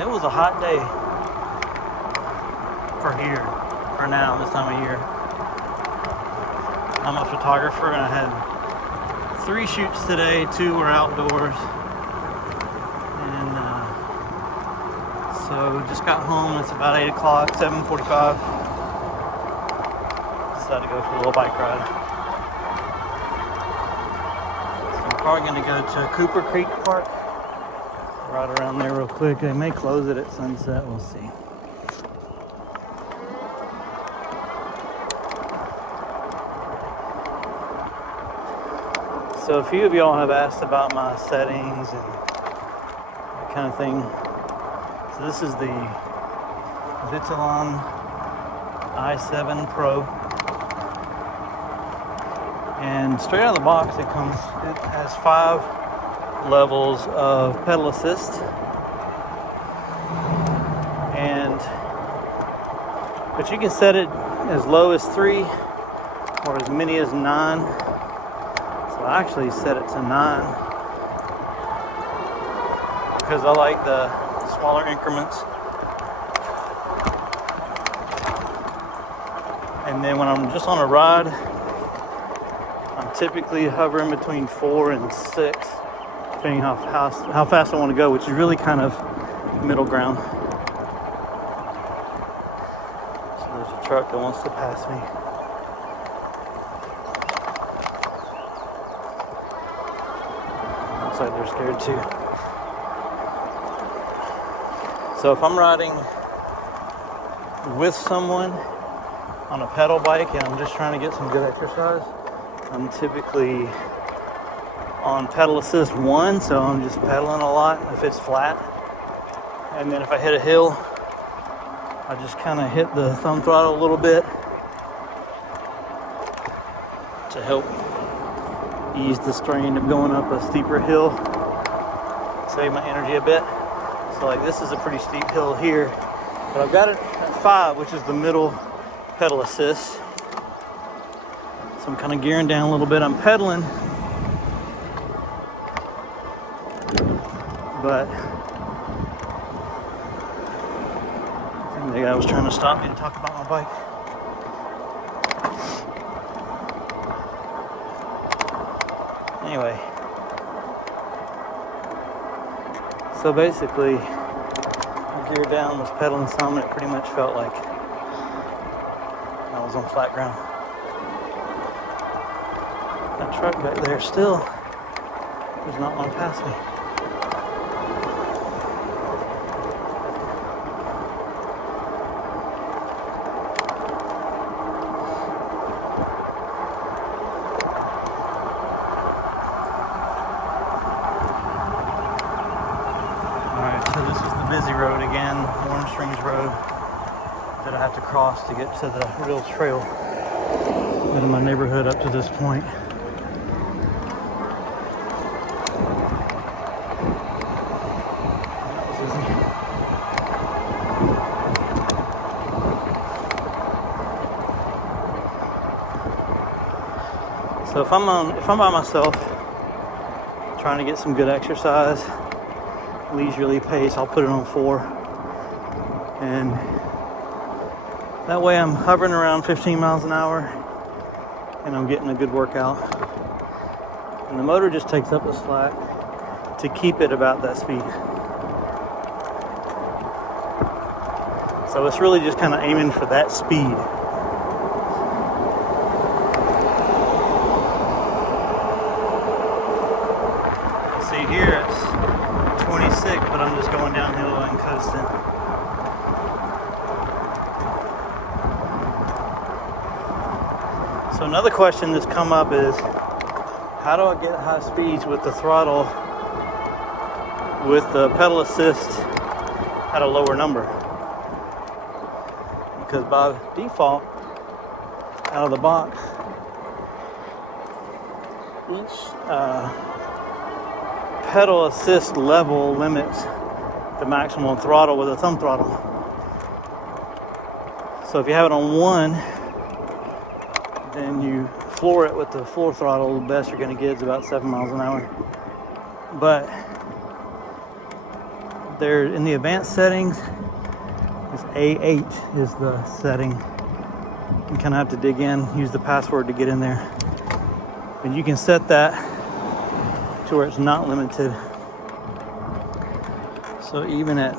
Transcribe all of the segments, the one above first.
It was a hot day for here, for now, this time of year. I'm a photographer and I had 3 shoots today. 2 were outdoors. And so just got home. It's about 8 o'clock, 7:45. Decided to go for a little bike ride. So I'm probably going to go to Cooper Creek Park. Right around there real quick. They may close it at sunset. We'll see. So a few of y'all have asked about my settings and that kind of thing. So this is the Vitilan i7 Pro. And straight out of the box it has 5 levels of pedal assist. But you can set it as low as 3 or as many as 9. I actually set it to 9 because I like the smaller increments. And then when I'm just on a ride, I'm typically hovering between 4 and 6, depending on how fast I want to go, which is really kind of middle ground. So there's a truck that wants to pass me. Like they're scared too. So if I'm riding with someone on a pedal bike and I'm just trying to get some good exercise, I'm typically on pedal assist 1, so I'm just pedaling a lot if it's flat. And then if I hit a hill, I just kind of hit the thumb throttle a little bit to help ease the strain of going up a steeper hill, save my energy a bit. So like this is a pretty steep hill here, but I've got it at 5, which is the middle pedal assist. So I'm kind of gearing down a little bit. I'm pedaling, but I think the guy was trying to stop me to talk about my bike. Anyway, so basically, I geared down, was pedaling some, and it pretty much felt like I was on flat ground. That truck back there still does not want to pass me. Busy road again, Orange Springs Road, that I have to cross to get to the real trail. Been in my neighborhood up to this point. So if I'm by myself, trying to get some good exercise, leisurely pace, I'll put it on 4, and that way I'm hovering around 15 miles an hour and I'm getting a good workout, and the motor just takes up the slack to keep it about that speed. So it's really just kind of aiming for that speed. See here it's 26, but I'm just going downhill and coasting. So another question that's come up is, how do I get high speeds with the throttle, with the pedal assist at a lower number? Because by default, out of the box, each pedal assist level limits the maximum throttle with a thumb throttle. So if you have it on 1, then you floor it with the floor throttle. The best you're going to get is about 7 miles an hour. But there in the advanced settings, is A8 is the setting. You kind of have to dig in, use the password to get in there. And you can set that to where it's not limited. So even at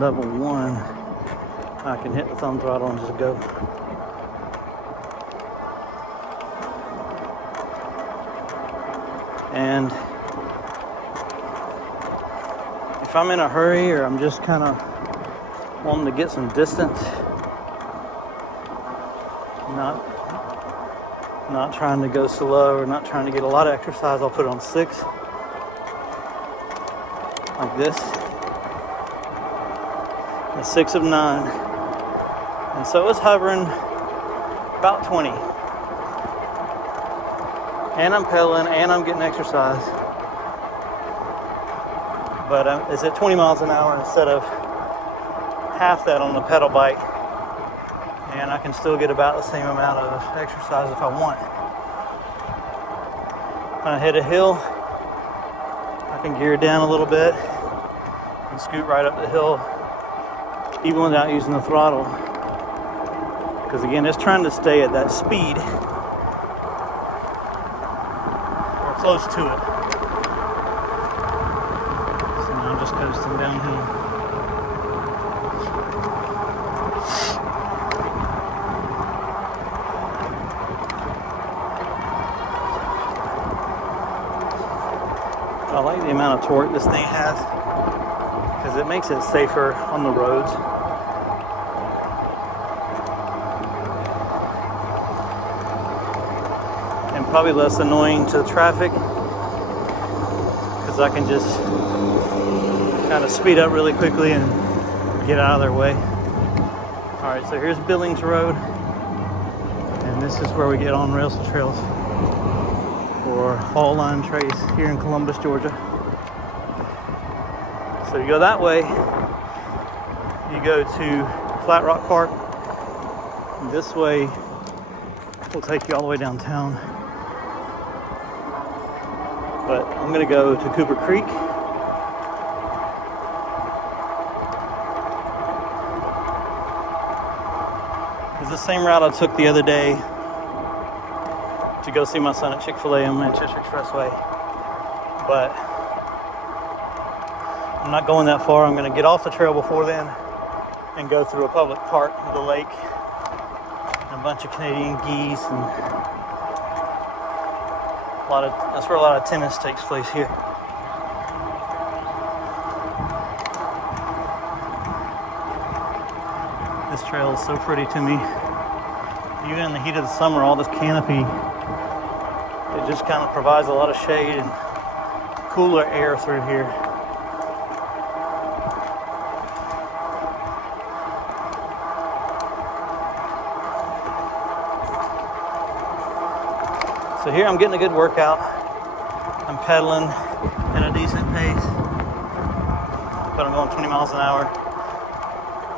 level 1, I can hit the thumb throttle and just go. And if I'm in a hurry or I'm just kind of wanting to get some distance, not trying to go slow or not trying to get a lot of exercise, I'll put it on 6, like this. A 6 of 9, and so it's hovering about 20. And I'm pedaling and I'm getting exercise, but it's at 20 miles an hour instead of half that on the pedal bike, and I can still get about the same amount of exercise if I want. When I hit a hill, I can gear down a little bit and scoot right up the hill even without using the throttle, because again, it's trying to stay at that speed or close to it. So now I'm just coasting downhill. I like the amount of torque this thing has, because it makes it safer on the roads. And probably less annoying to traffic, because I can just kind of speed up really quickly and get out of their way. Alright, so here's Billings Road, and this is where we get on rails and trails for Fall Line Trace here in Columbus, Georgia. So you go that way, you go to Flat Rock Park. This way will take you all the way downtown. But I'm gonna go to Cooper Creek. It's the same route I took the other day to go see my son at Chick-fil-A on Manchester Expressway. But I'm not going that far. I'm going to get off the trail before then and go through a public park with a lake and a bunch of Canadian geese, and that's where a lot of tennis takes place here. This trail is so pretty to me. Even in the heat of the summer, all this canopy, it just kind of provides a lot of shade and cooler air through here. So here I'm getting a good workout. I'm pedaling at a decent pace, but I'm going 20 miles an hour.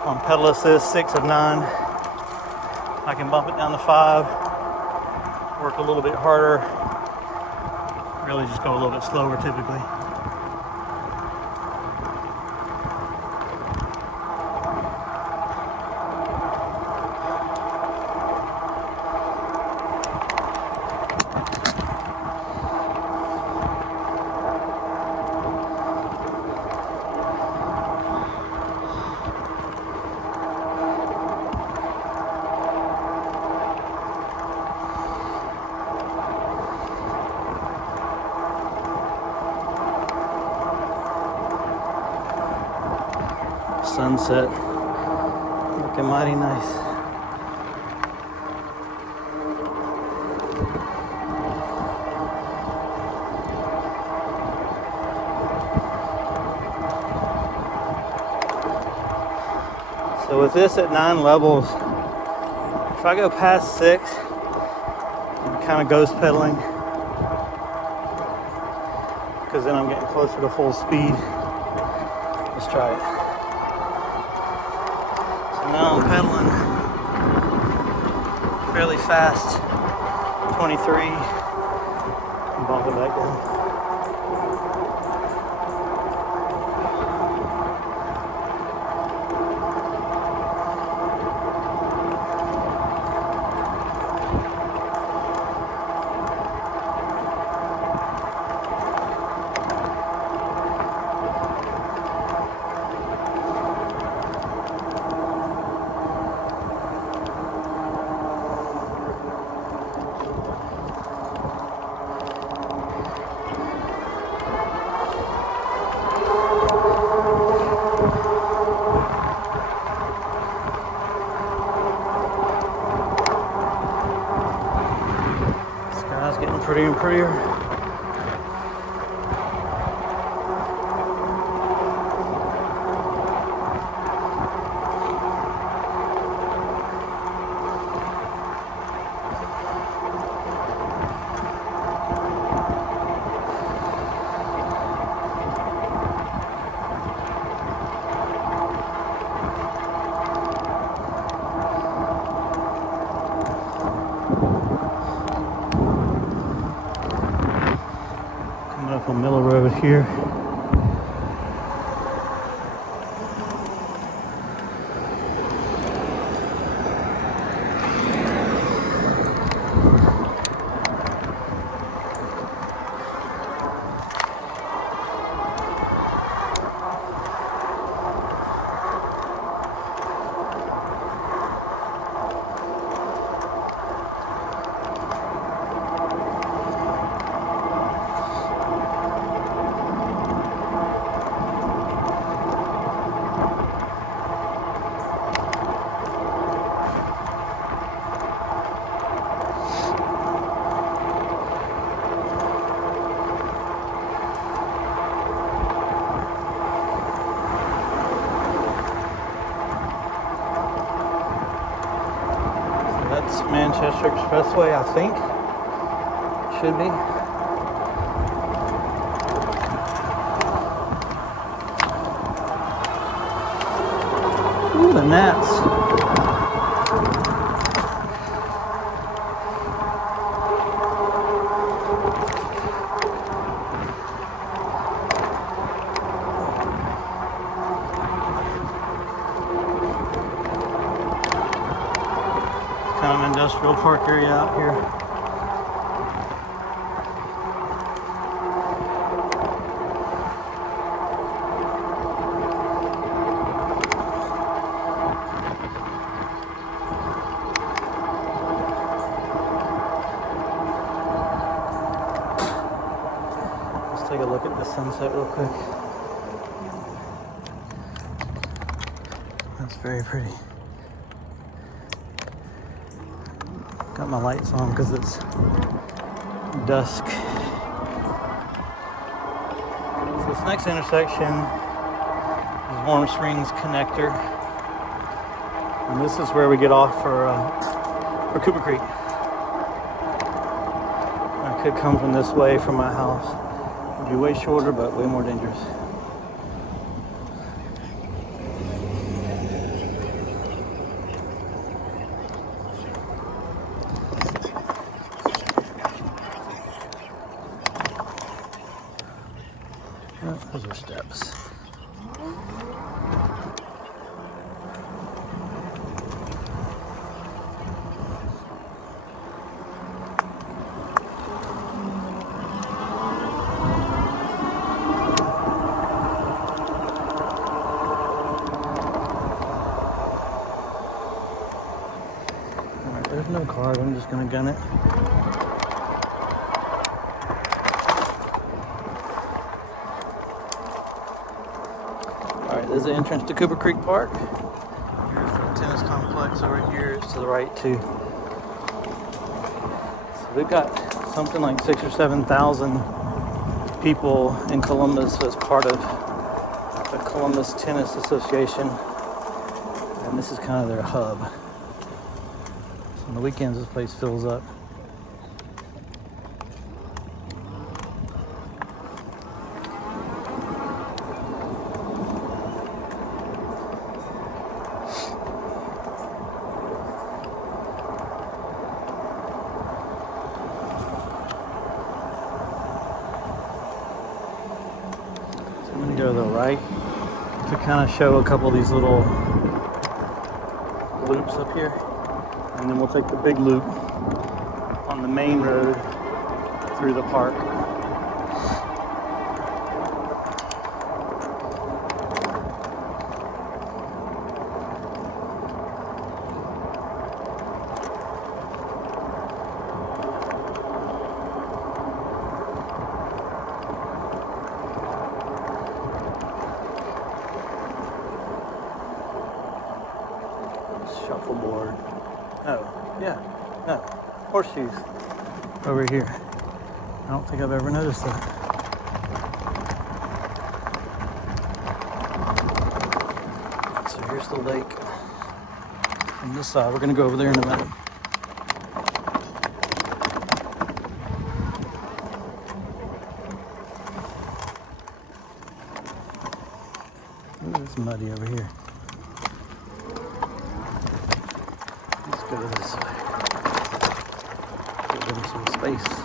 On pedal assist, 6 of 9. I can bump it down to 5, work a little bit harder, really just go a little bit slower typically. Sunset, looking mighty nice. So with this at 9 levels, if I go past 6, I'm kind of ghost pedaling, because then I'm getting closer to full speed. Let's try it. Now I'm pedaling fairly fast, 23, and bumping back down. prettier and prettier. Up on Miller Road here. That's Manchester Expressway, I think. Should be. Ooh, the gnats. Kind of industrial park area out here. Let's take a look at the sunset real quick. That's very pretty. Got my lights on because it's dusk. So this next intersection is Warm Springs Connector, and this is where we get off for Cooper Creek. I could come from this way from my house. It'd be way shorter, but way more dangerous. Those are steps. Alright, there's no cars. I'm just gonna gun it. Alright, there's the entrance to Cooper Creek Park. Here's the tennis complex over here. It's to the right too. So we've got something like 6,000 or 7,000 people in Columbus as part of the Columbus Tennis Association. And this is kind of their hub. So on the weekends this place fills up. I'm going to go to the right to kind of show a couple of these little loops up here. And then we'll take the big loop on the main road through the park. Shuffleboard. Oh, yeah, no. Horseshoes over here. I don't think I've ever noticed that. So here's the lake from this side. We're gonna go over there in a minute. Ooh, it's muddy over here. Let's go this way. Give them some space.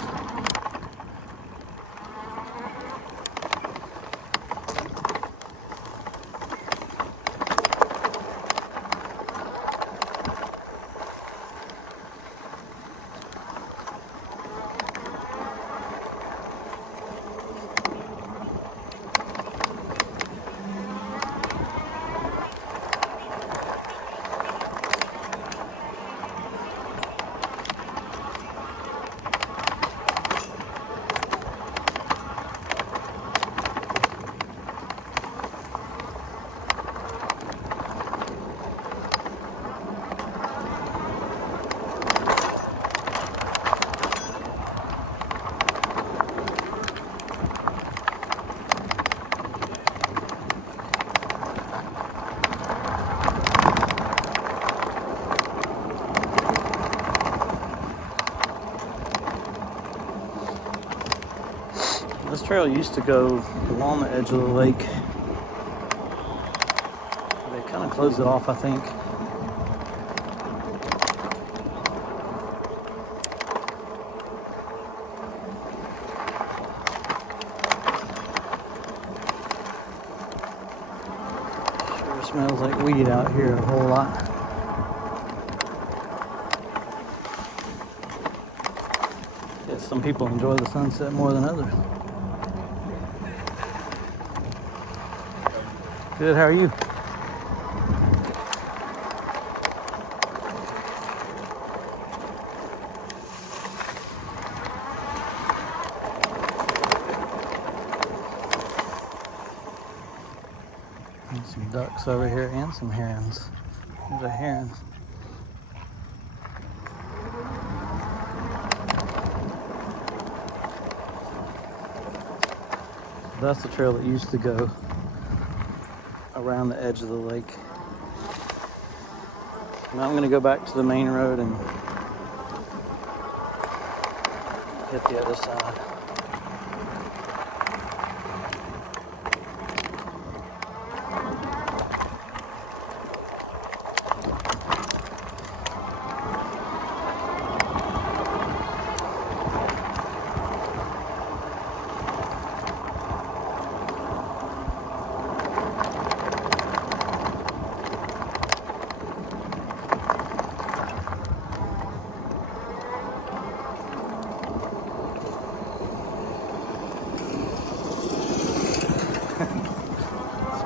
This trail used to go along the edge of the lake. They kind of closed it off, I think. Sure smells like weed out here a whole lot. Guess some people enjoy the sunset more than others. Good, how are you? And some ducks over here and some herons. There's a heron. That's the trail that used to go around the edge of the lake. Now I'm going to go back to the main road and hit the other side.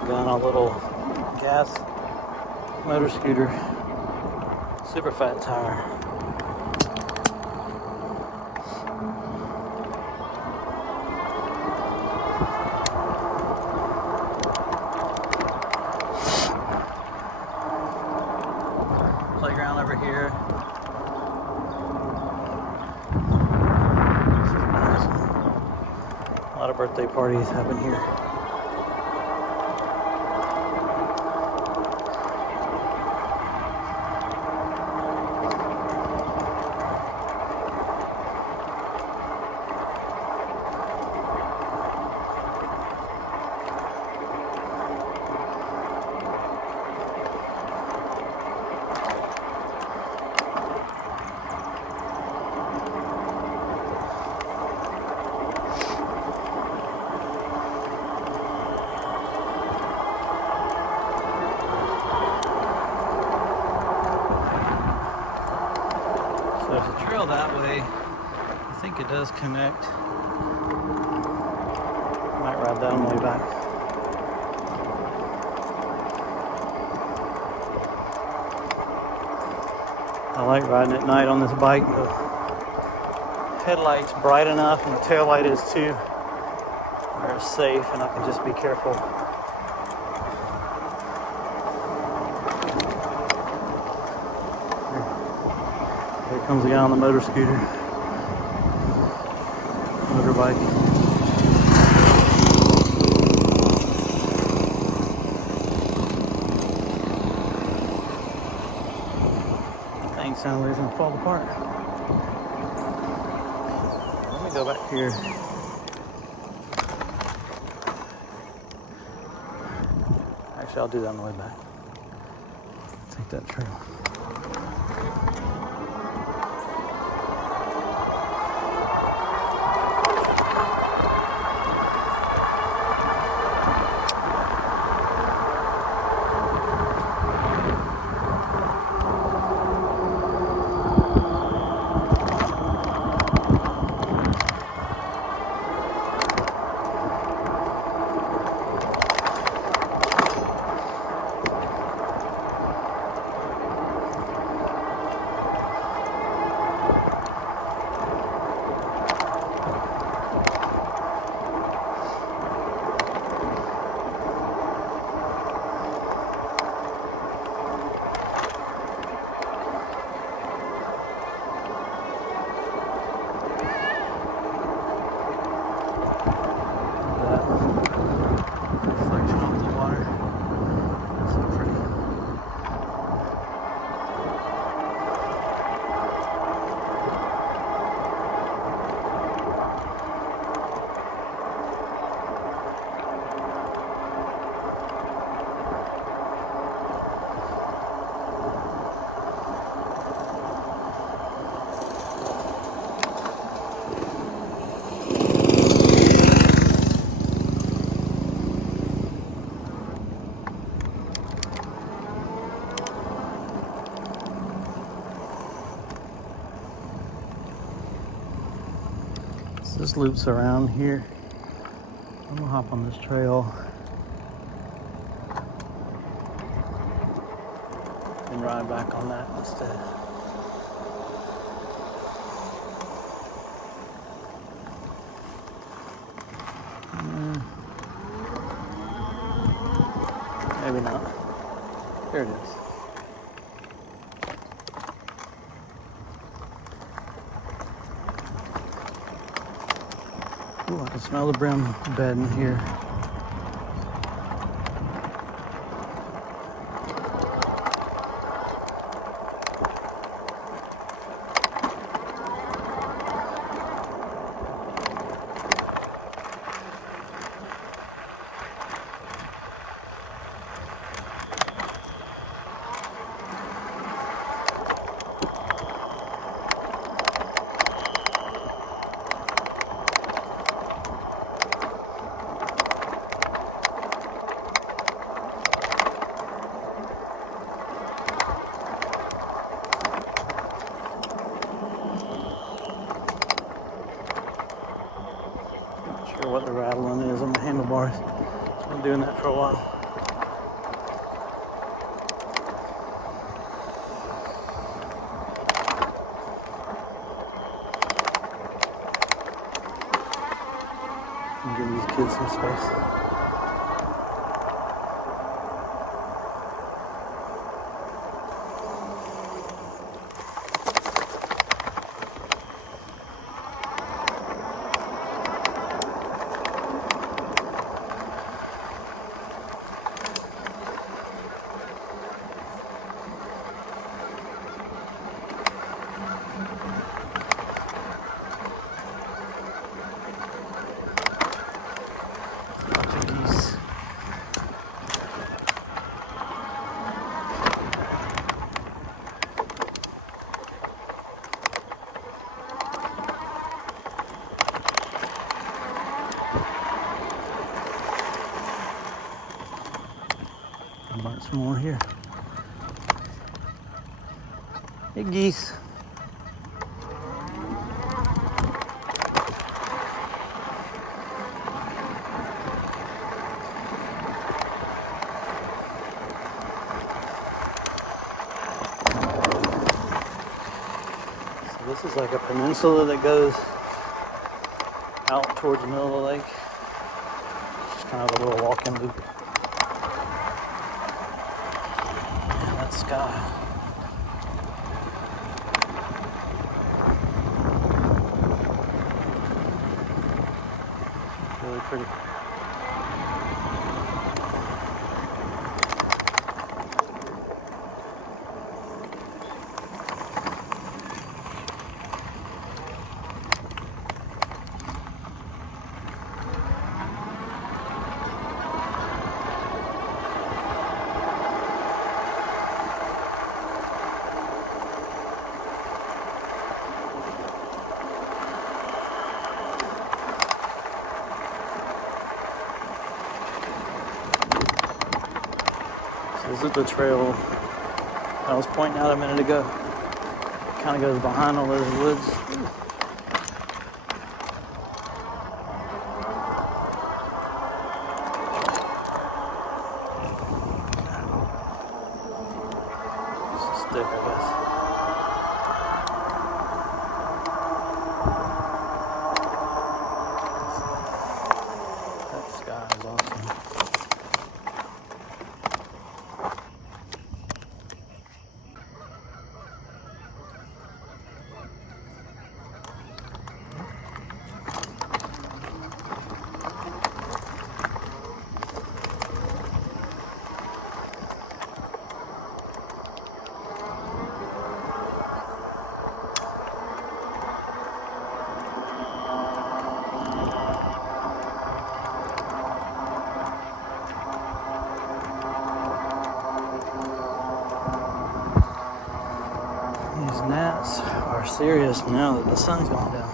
Got a little gas motor scooter, super fat tire. Playground over here. A lot of birthday parties happen here. There's a trail that way. I think it does connect. Might ride that on the way back. I like riding at night on this bike. The headlight's bright enough and the tail light is too, where it's safe and I can just be careful. Here comes the guy on the motor scooter. Motor bike. Thing sounds like it's gonna fall apart. Let me go back here. Actually, I'll do that on the way back. Take that trail. This loops around here. I'm gonna hop on this trail and ride back on that instead. Maybe not. There it is. Ooh, I can smell the brim bed in here. What the rattling is on the handlebars. I've been doing that for a while. I'm giving these kids some space. Some more here. Hey, geese. So this is like a peninsula that goes out towards the middle of the lake. It's just kind of a little walking loop. Sky. the trail I was pointing out a minute ago. Kind of goes behind all those woods. It's a stick, I guess. That sky is awesome. These gnats are serious now that the sun's gone down.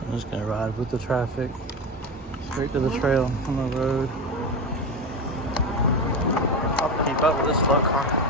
I'm just gonna ride with the traffic straight to the trail on the road. I'll keep up with this slow car.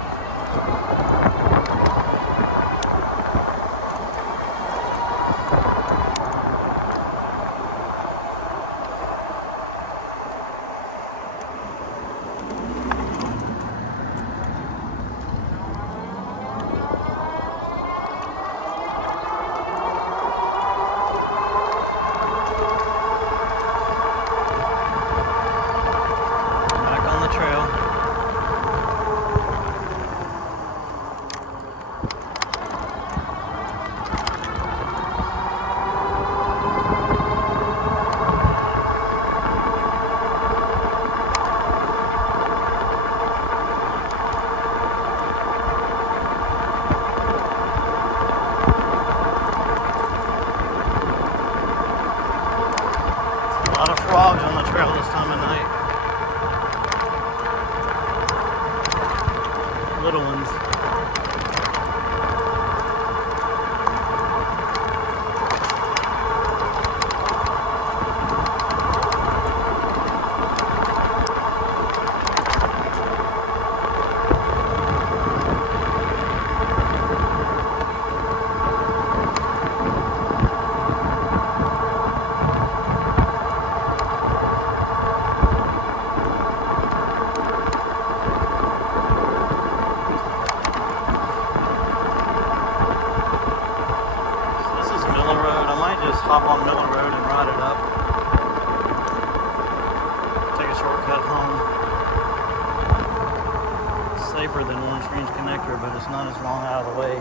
safer than Orange Range Connector, but it's not as long out of the way.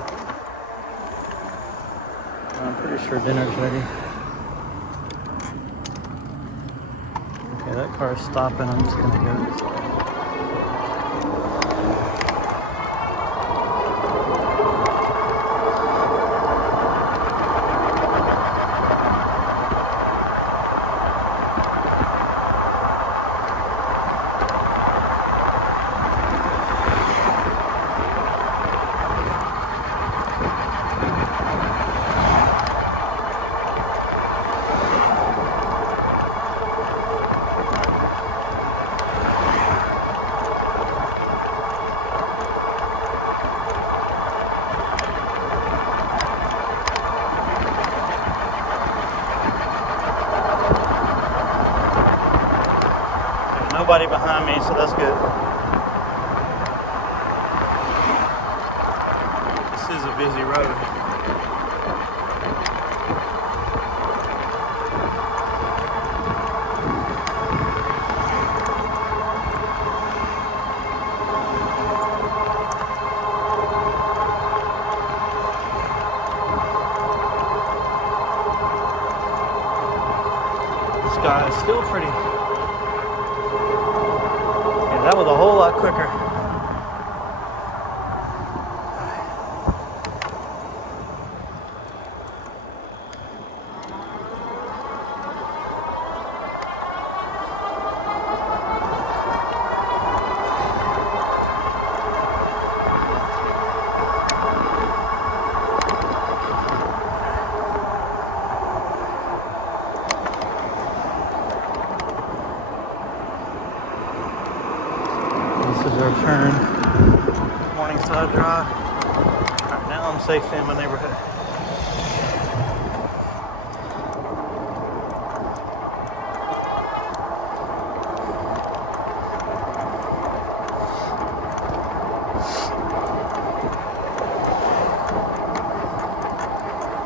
I'm pretty sure dinner's ready. Okay, that car's stopping. I'm just gonna go this way. Nobody behind me, so that's good. This is a busy road. The sky is still pretty. That was a whole lot quicker. This is our turn. Morningside Drive. Right now I'm safe in my neighborhood.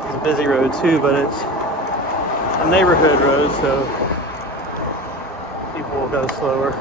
It's a busy road too, but it's a neighborhood road, so people will go slower.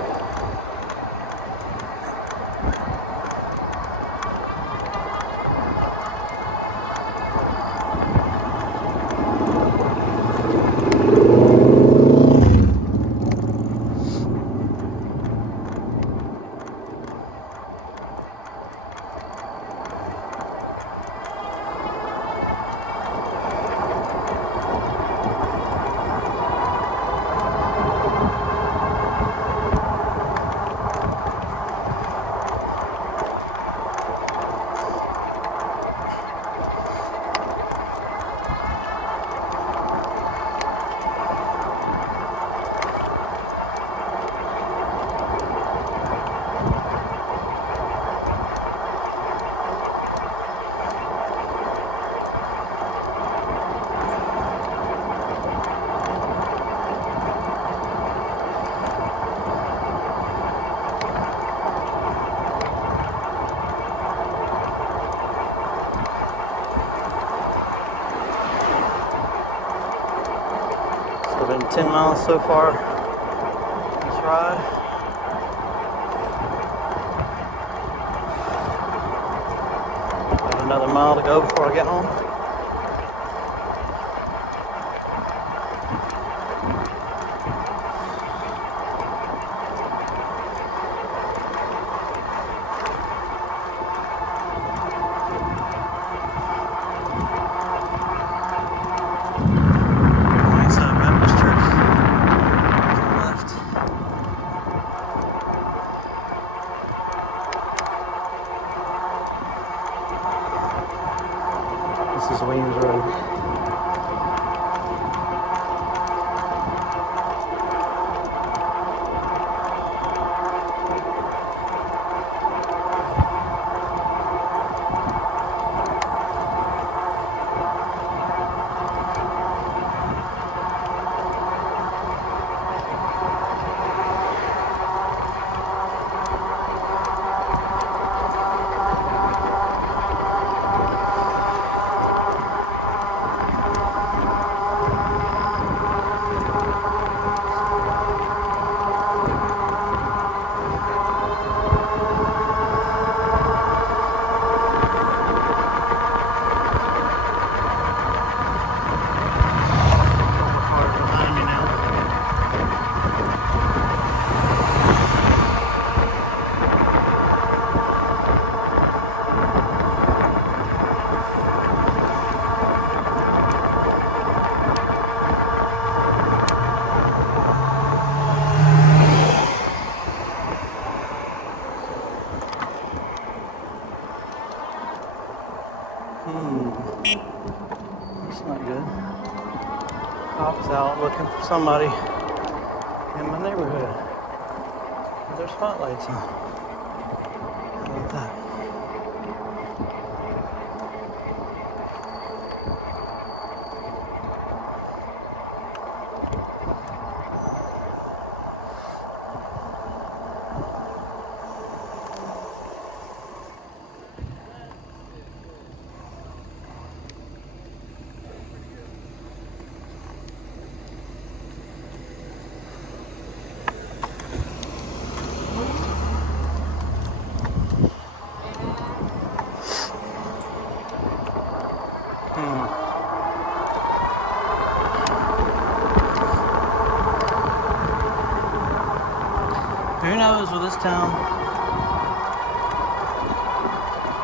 Been 10 miles so far this ride. Got another mile to go before I get home. This is Williams Road. Cops out looking for somebody in my neighborhood with their spotlights on. How about that? Who knows with this town?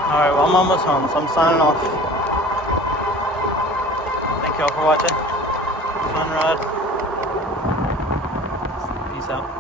Alright, well I'm almost home, so I'm signing off. Thank y'all for watching. Fun ride. Peace out.